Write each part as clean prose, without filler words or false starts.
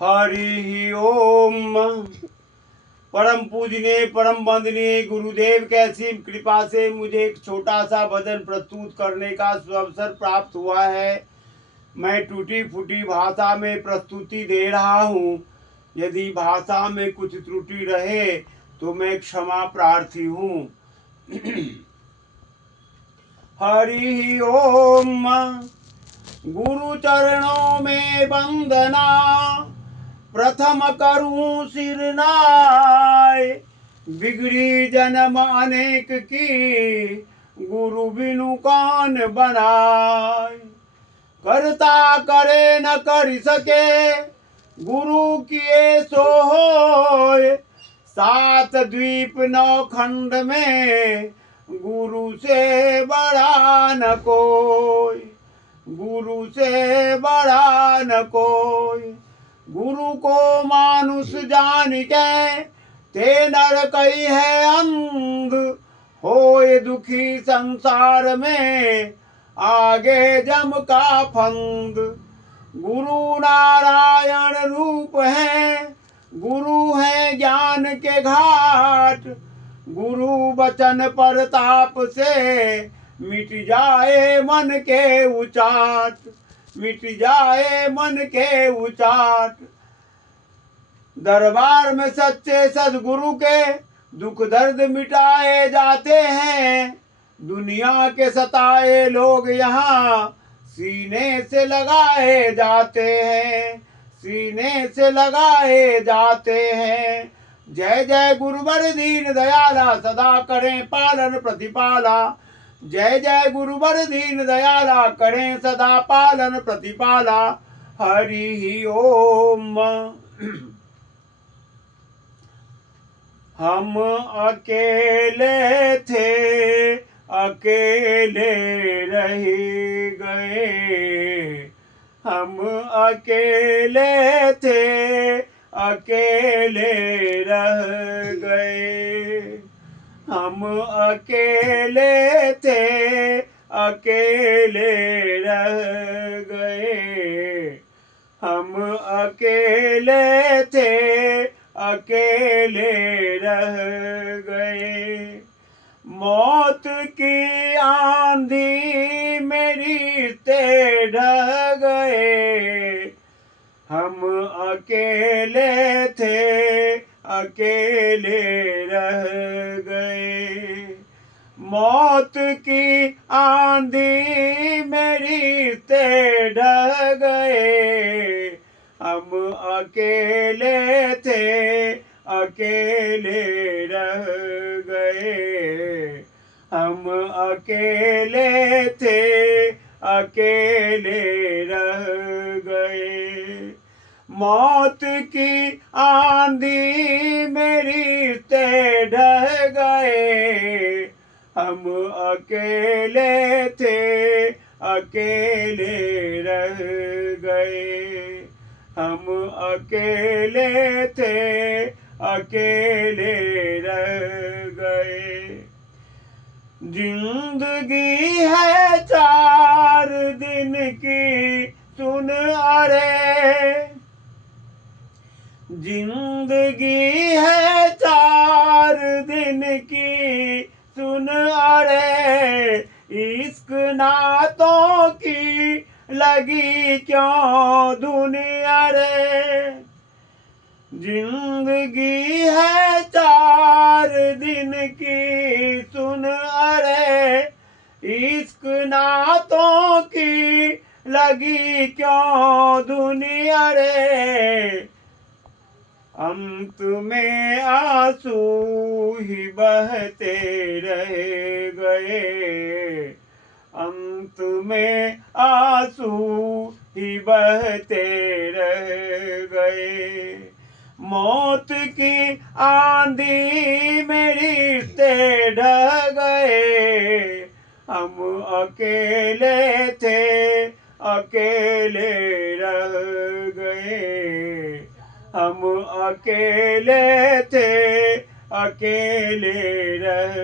हरि ओम। परम पूजनीय परम वंदनीय गुरुदेव की असीम कृपा से मुझे एक छोटा सा भजन प्रस्तुत करने का अवसर प्राप्त हुआ है। मैं टूटी फूटी भाषा में प्रस्तुति दे रहा हूँ। यदि भाषा में कुछ त्रुटि रहे तो मैं क्षमा प्रार्थी हूँ। हरि ओम। गुरु चरणों में वंदना, प्रथम करूं सिर नाय। बिगड़ी जन्म अनेक की, गुरु बिनु कौन बनाए। करता करे न कर सके, गुरु किए सो होय। सात द्वीप नौ खंड में, गुरु से बड़ा न कोई। गुरु से बड़ा न कोई। गुरु को मानुष जान के, ते नर कई है अंध। होए दुखी संसार में, आगे जम का फंद। गुरु नारायण रूप है, गुरु है ज्ञान के घाट। गुरु वचन पर ताप से, मिट जाए मन के उचाट। मिट जाए मन के उचाट। दरबार में सच्चे सदगुरु के, दुख दर्द मिटाए जाते हैं। दुनिया के सताए लोग यहाँ, सीने से लगाए जाते हैं। सीने से लगाए जाते हैं। जय जय गुरुवर दीन दयाला, सदा करें पालन प्रतिपाला। जय जय गुरुवर दीन दयाला, करें सदा पालन प्रतिपाला। हरि ओम। हम अकेले थे, अकेले रह गए। हम अकेले थे, अकेले रह गए। हम अकेले थे, अकेले रह गए। हम अकेले थे, अकेले रह गए। मौत की आंधी मेरी से ढह गए। हम अकेले थे, अकेले रह गए। मौत की आंधी मेरी से ढह गए। हम अकेले थे, अकेले रह गए। हम अकेले थे, अकेले रह गए। मौत की आंधी मेरी से ढह गए। हम अकेले थे, अकेले रह गए। हम अकेले थे, अकेले रह गए। जिंदगी है 4 दिन की, सुन अरे। जिंदगी है 4 दिन की, सुन अरे। इश्क नातों की लगी क्यों दुनिया रे। जिंदगी है 4 दिन की, सुन अरे। इश्क नातों की लगी क्यों दुनिया रे। अंत में आंसू ही बहते रह गए। अंत में आंसू ही बहते रह गए। मौत की आंधी मेरी से ढह गए। हम अकेले थे, अकेले रह गए। हम अकेले थे, अकेले रह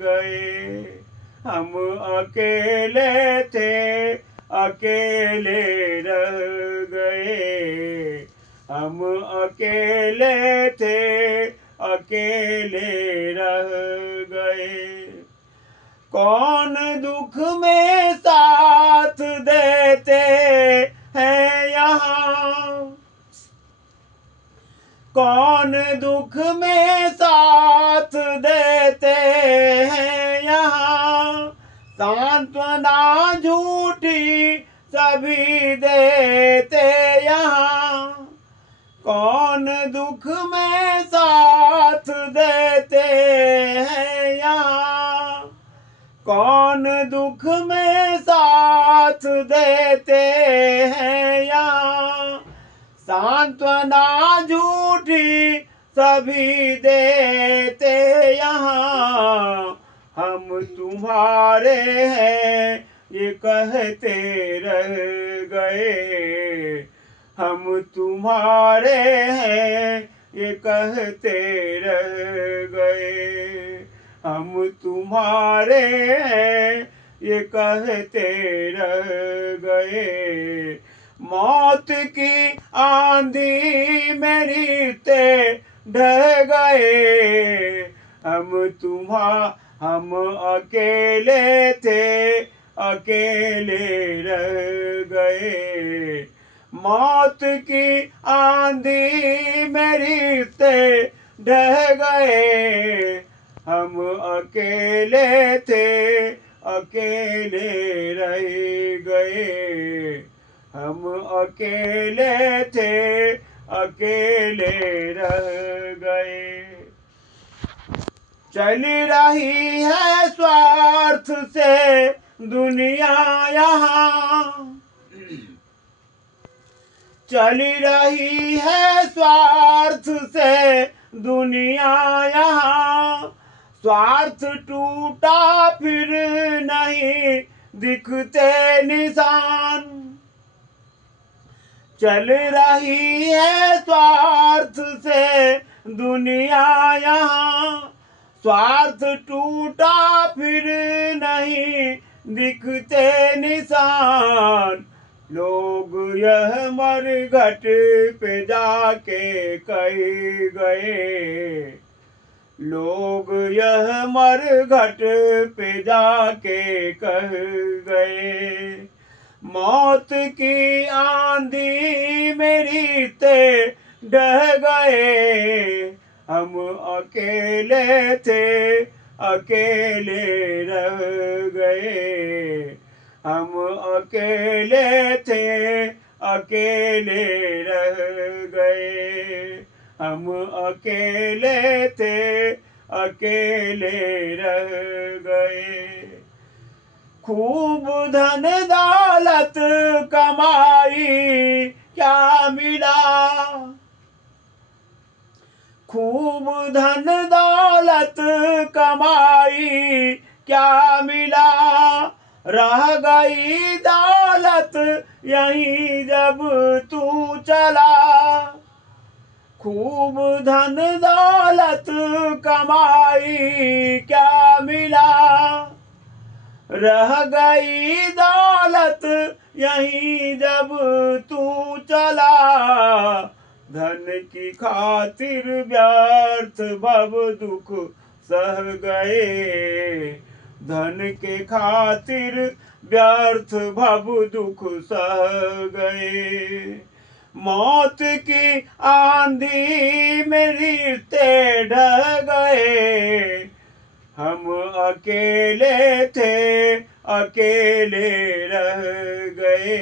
गए। हम अकेले थे, अकेले रह गए। हम हम अकेले थे, अकेले रह गए। कौन दुख में साथ देते हैं यहाँ, कौन दुख में साथ देते हैं यहाँ। सांत्वना झूठी सभी देते यहाँ, कौन दुख में साथ देते हैं यहाँ। कौन दुख में साथ देते हैं यहाँ। सांत्वना झूठी सभी देते यहाँ। हम तुम्हारे हैं ये कहते रह गए, हम तुम्हारे हैं ये कहते रह गए। हम तुम्हारे हैं ये कहते रह गए। मौत की आंधी में रिश्ते ढह गए। हम अकेले थे, अकेले रह गए। मौत की आंधी में रिश्ते ढह गए। हम अकेले थे, अकेले रह गए। हम अकेले थे, अकेले रह गए। चली रही है स्वार्थ से दुनिया यहाँ, चली रही है स्वार्थ से दुनिया यहाँ। स्वार्थ टूटा फिर नहीं दिखते निशान, चल रही है स्वार्थ से दुनिया यहाँ। स्वार्थ टूटा फिर नहीं दिखते निशान। लोग यह मरघट पे जाके कह गए, लोग यह मरघट पे जाके कह गए। मौत की आंधी में रिश्ते ढह गए। हम अकेले थे, अकेले रह गए। हम अकेले थे, अकेले रह गए। हम अकेले थे, अकेले रह गए। खूब धन दौलत कमाई क्या मिला, खूब धन दौलत कमाई क्या मिला। रह गई दौलत यहीं जब तू चला। खूब धन दौलत कमाई क्या मिला। रह गई दौलत यहीं जब तू चला। धन की खातिर व्यर्थ भव दुख सह गए। धन के खातिर व्यर्थ भव दुख सह गए। मौत की आंधी में रिश्ते ढह गए। हम अकेले थे, अकेले रह गए।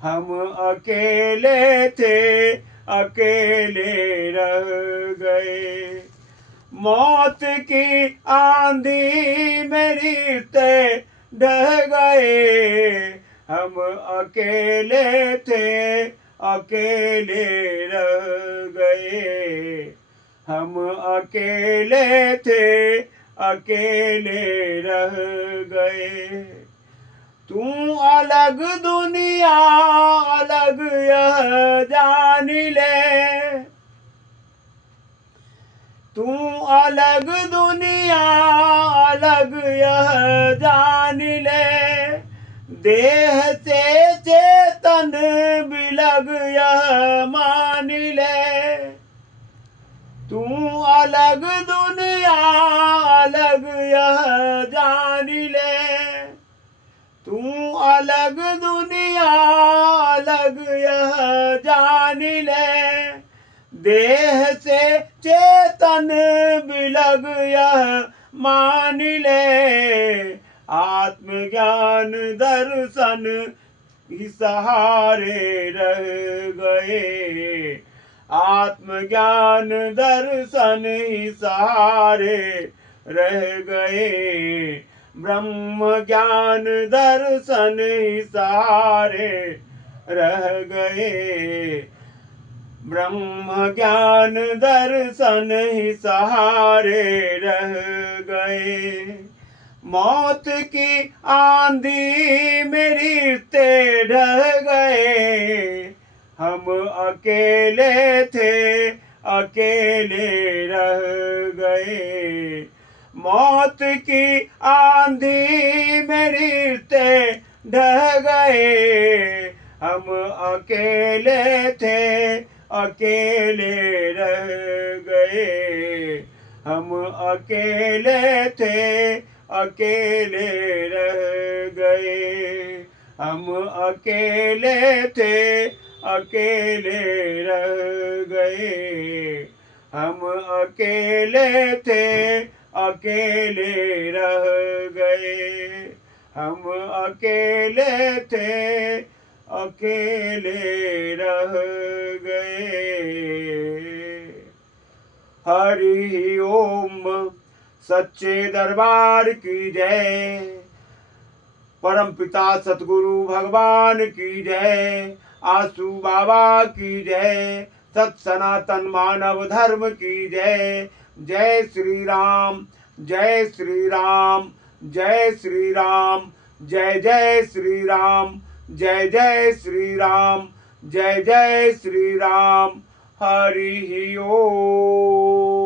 हम अकेले थे, अकेले रह गए। मौत की आंधी में रिश्ते ढह गए। हम अकेले थे, अकेले रह गए। हम अकेले थे, अकेले रह गए। तू अलग दुनिया अलग यह जान ले। तू अलग दुनिया अलग यह जान ले। देह से चेतन भी बिलग यह मान ले। तू अलग दुनिया अलग यह जान ले। तू अलग दुनिया अलग यह जान ले। देह से चेतन बिलग यह मान ले। आत्मज्ञान दर्शन ही सहारे रह गए। आत्मज्ञान दर्शन ही सहारे रह गए। ब्रह्म ज्ञान दर्शन ही सहारे रह गए। ब्रह्म ज्ञान दर्शन ही सहारे रह गए। मौत की आंधी में रिश्ते ढह गए। हम अकेले थे अकेले रह गए। मौत की आंधी में रिश्ते ढह गए। हम अकेले थे अकेले रह गए। हम अकेले थे अकेले रह गए। हम अकेले थे अकेले रह गए। हम अकेले थे अकेले रह गए। हम अकेले थे अकेले रह गए। हरि ओम। सच्चे दरबार की जय। परम पिता सतगुरु भगवान की जय। आसू बाबा की जय। सत सनातन मानव धर्म की जय। जय श्री राम जय श्री राम जय श्री राम जय जय श्री राम जय जय श्री राम जय जय श्री राम। हरि ओम।